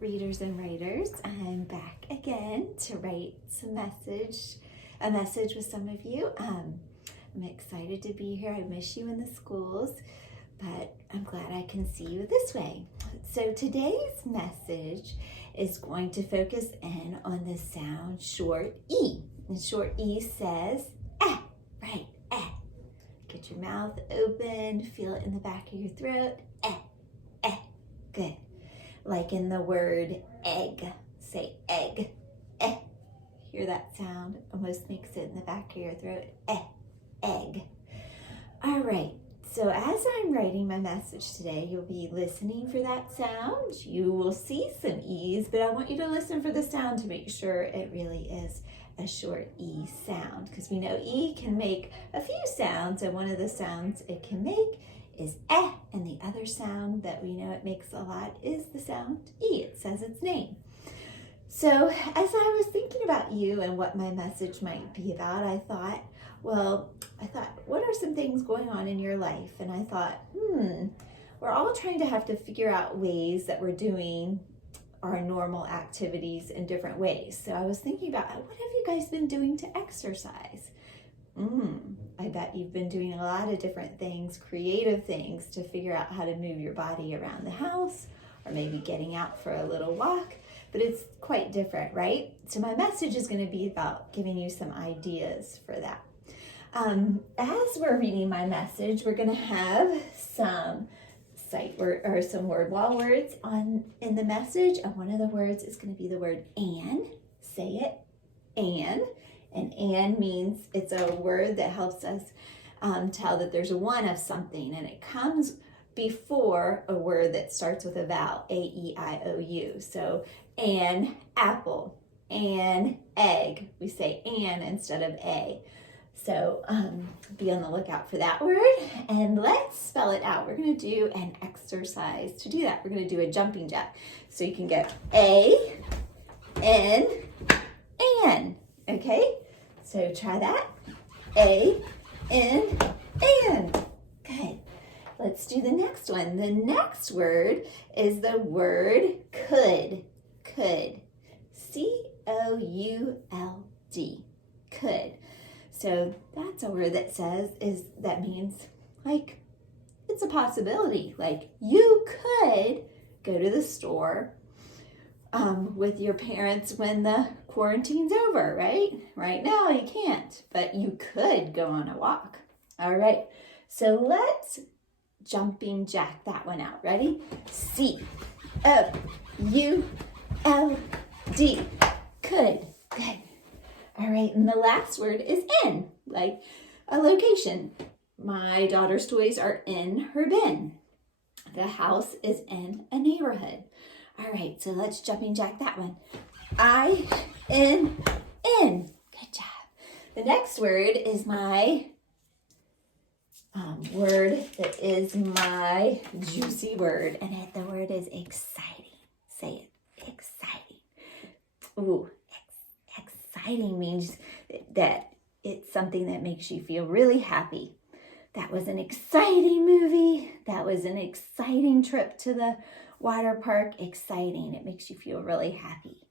readers and writers. I'm back again to write a message with some of you. I'm excited to be here. I miss you in the schools, but I'm glad I can see you this way. So today's message is going to focus in on the sound short E. And short E says, eh, right, eh. Get your mouth open, feel it in the back of your throat, eh, eh, good. Like in the word egg, say egg, eh. Hear that sound? Almost makes it in the back of your throat, eh, egg. All right, so as I'm writing my message today, you'll be listening for that sound. You will see some E's, but I want you to listen for the sound to make sure it really is a short E sound, because we know E can make a few sounds, and one of the sounds it can make is eh, and the other sound that we know it makes a lot is the sound E. It says its name. So as I was thinking about you and what my message might be about, I thought, what are some things going on in your life? And I thought, we're all trying to have to figure out ways that we're doing our normal activities in different ways. So I was thinking about, what have you guys been doing to exercise? I bet you've been doing a lot of different things, creative things, to figure out how to move your body around the house, or maybe getting out for a little walk, but it's quite different, right? So my message is going to be about giving you some ideas for that. As we're reading my message, we're going to have some sight word or some word wall words in the message, and one of the words is going to be the word "and." Say it, "and." And means it's a word that helps us tell that there's a one of something, and it comes before a word that starts with a vowel, A-E-I-O-U. So an apple, an egg. We say an instead of a. So be on the lookout for that word, and let's spell it out. We're going to do an exercise. To do that, we're going to do a jumping jack. So you can get A, N, an. Okay, so try that. A, N, and. Good. Let's do the next one. The next word is the word could. Could. C-O-U-L-D. Could. So that's a word that means like it's a possibility. Like you could go to the store with your parents when the quarantine's over, right? Right now you can't, but you could go on a walk. All right, so let's jumping jack that one out. Ready? C-O-U-L-D. Could. Good. All right, and the last word is in, like a location. My daughter's toys are in her bin. The house is in a neighborhood. All right, so let's jumping jack that one. I-N. Good job. The next word is my word that is my juicy word, and the word is exciting. Say it, exciting. Ooh, exciting means that it's something that makes you feel really happy. That was an exciting movie. That was an exciting trip to the water park. Exciting. It makes you feel really happy.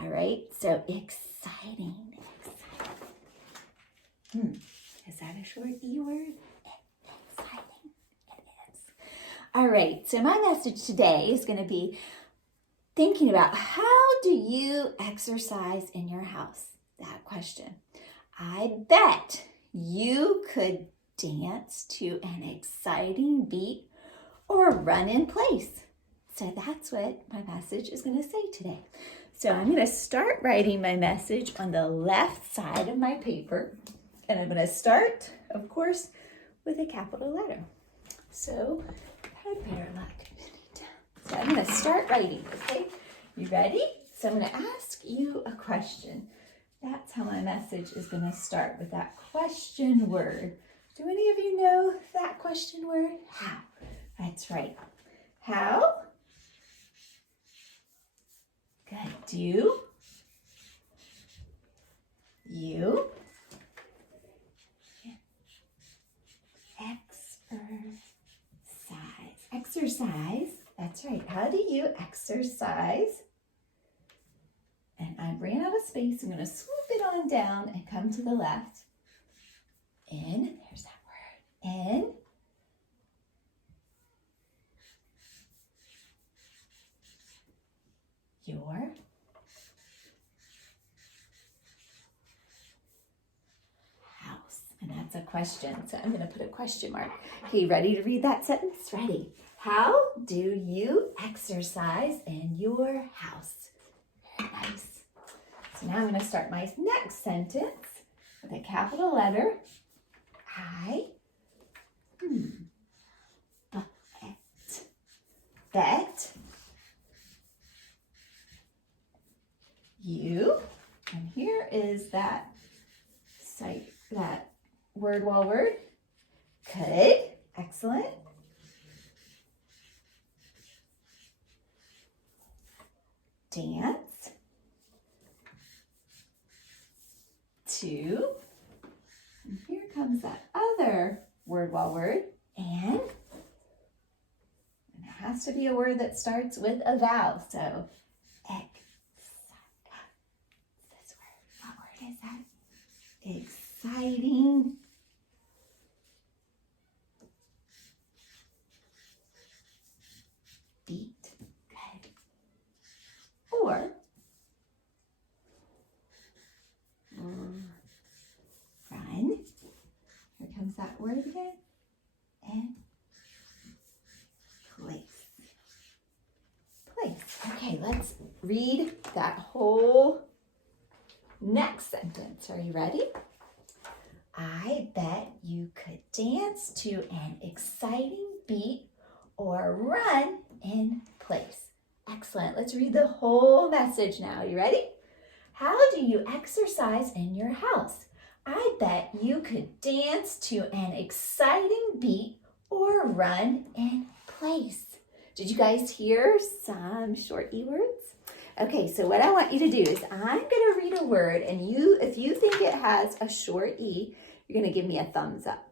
All right, so exciting. Is that a short E word? Exciting. It is. All right, so my message today is going to be thinking about, how do you exercise in your house? That question. I bet you could dance to an exciting beat or run in place. So that's what my message is going to say today. So I'm going to start writing my message on the left side of my paper. And I'm going to start, of course, with a capital letter. So I'd better not do any down. So I'm going to start writing, okay? You ready? So I'm going to ask you a question. That's how my message is going to start, with that question word. Do any of you know that question word? How. That's right. How? Good. Do you exercise? Exercise. That's right. How do you exercise? And I ran out of space. I'm going to swoop it on down and come to the left. In, there's that word. In. Your house. And that's a question. So I'm going to put a question mark. Okay, ready to read that sentence? Ready. How do you exercise in your house? Very nice. So now I'm going to start my next sentence with a capital letter. I bet you, and here is that word wall word. Could, excellent. Dance to, and here comes that other word wall word, and it has to be a word that starts with a vowel. So, this word, what word is that? Exciting. Beat. Good. Or run. Here comes that word again. And place. Place. Okay, let's read that whole next sentence. Are you ready? I bet you could dance to an exciting beat or run in place. Excellent. Let's read the whole message now. You ready? How do you exercise in your house? I bet you could dance to an exciting beat or run in place. Did you guys hear some short E words? Okay, so what I want you to do is I'm going to read a word, and if you think it has a short E, you're going to give me a thumbs up,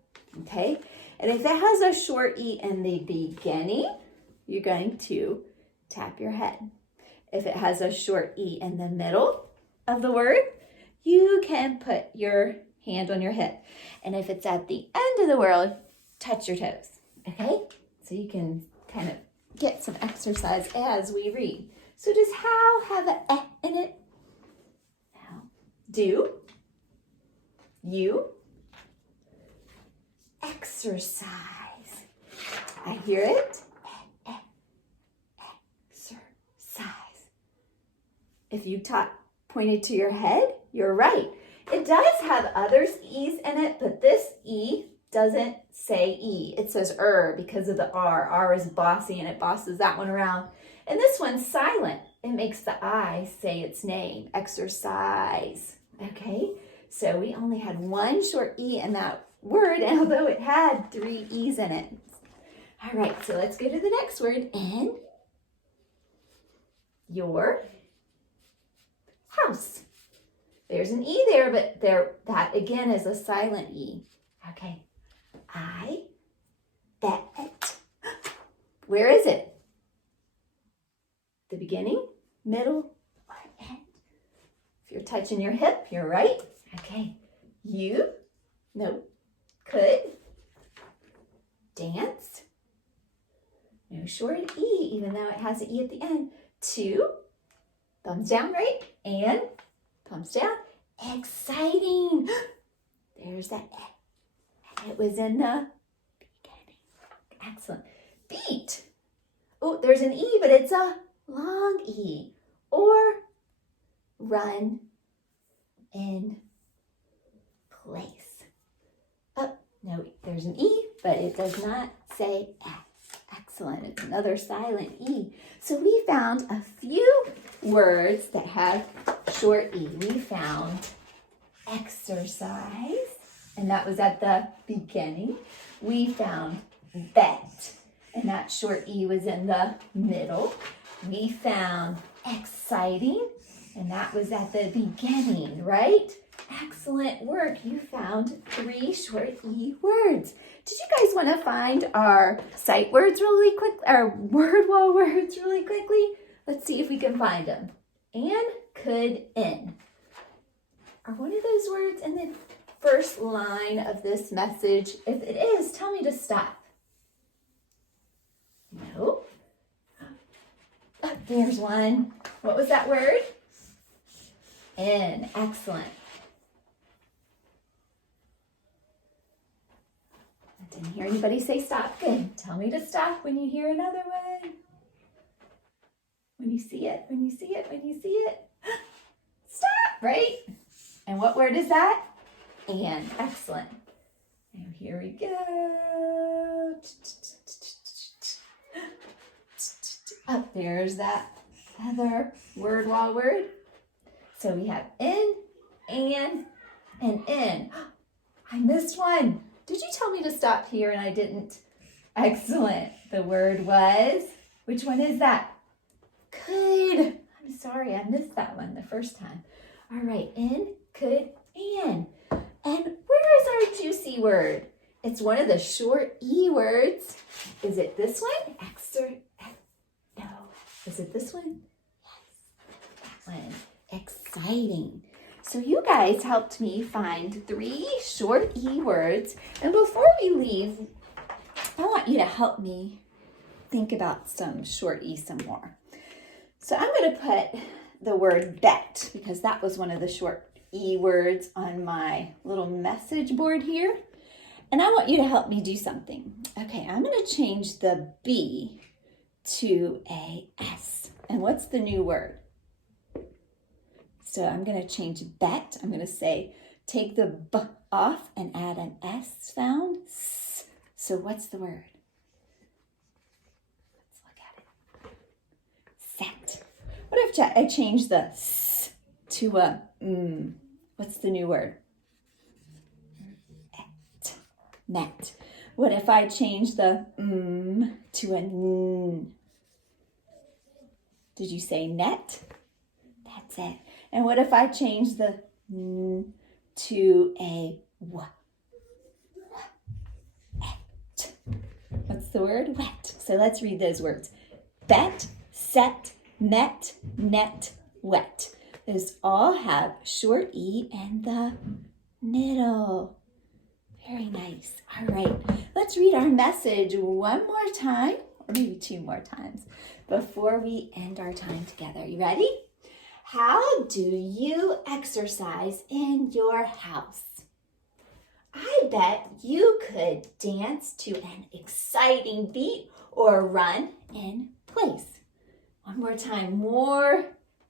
okay? And if it has a short E in the beginning, you're going to tap your head. If it has a short E in the middle of the word, you can put your hand on your hip. And if it's at the end of the word, touch your toes, okay? So you can kind of get some exercise as we read. So does how have an E in it? How? Do you exercise? I hear it. Exercise. If you pointed to your head, you're right. It does have other E's in it, but this E doesn't say E. It says because of the R. R is bossy, and it bosses that one around. And this one's silent. It makes the I say its name. Exercise. Okay? So we only had one short E in that word, and although it had 3 E's in it. All right, so let's go to the next word. In your house. There's an E there, but that again is a silent E. Okay. I bet. Where is it? The beginning, middle, or end? If you're touching your hip, you're right. Okay. Could dance. No short E, even though it has an E at the end. 2, thumbs down, right? And thumbs down. Exciting. There's that E. And it was in the beginning. Excellent. Beat. Oh, there's an E, but it's a long E. Or run in place. Oh, no, there's an E, but it does not say S. Excellent. It's another silent E. So we found a few words that have short E. We found exercise, and that was at the beginning. We found bet, and that short E was in the middle. We found exciting, and that was at the beginning, right? Excellent work. You found 3 short E words. Did you guys want to find our sight words really quick, our word wall words really quickly? Let's see if we can find them. And, could, in. Are one of those words in the first line of this message? If it is, tell me to stop. No. Oh, there's one. What was that word? In. Excellent. I didn't hear anybody say stop. Good. Tell me to stop when you hear another one. When you see it, when you see it, when you see it. Stop, right? And what word is that? And. Excellent. And here we go. Up there's that other word wall word. So we have in, and in. I missed one. Did you tell me to stop here and I didn't? Excellent. The word was, which one is that? Could. I'm sorry, I missed that one the first time. All right, in, could, and. And where is our juicy word? It's one of the short E words. Is it this one? No. Is it this one? Yes. That one. Exciting. So you guys helped me find 3 short E words. And before we leave, I want you to help me think about some short E some more. So I'm going to put the word bet, because that was one of the short E words on my little message board here. And I want you to help me do something. Okay, I'm going to change the B to a S. And what's the new word? So I'm going to change bet. I'm going to say, take the B off and add an S sound. So what's the word? Let's look at it. Set. What if I change the S to a M? What's the new word? Et. Met. What if I change the M to a N? Did you say net? That's it. And what if I change the N to a W? Et. What's the word? Wet. So let's read those words. Bet, set, met, net, wet. Those all have short E in the middle. Very nice. All right, let's read our message one more time, or maybe 2 more times, before we end our time together. You ready? How do you exercise in your house? I bet you could dance to an exciting beat or run in place. One more time, more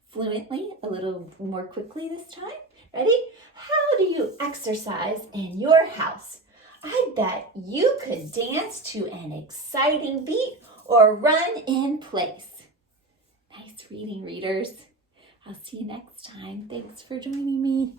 fluently, a little more quickly this time. Ready? How do you exercise in your house? I bet you could dance to an exciting beat or run in place. Nice reading, readers. I'll see you next time. Thanks for joining me.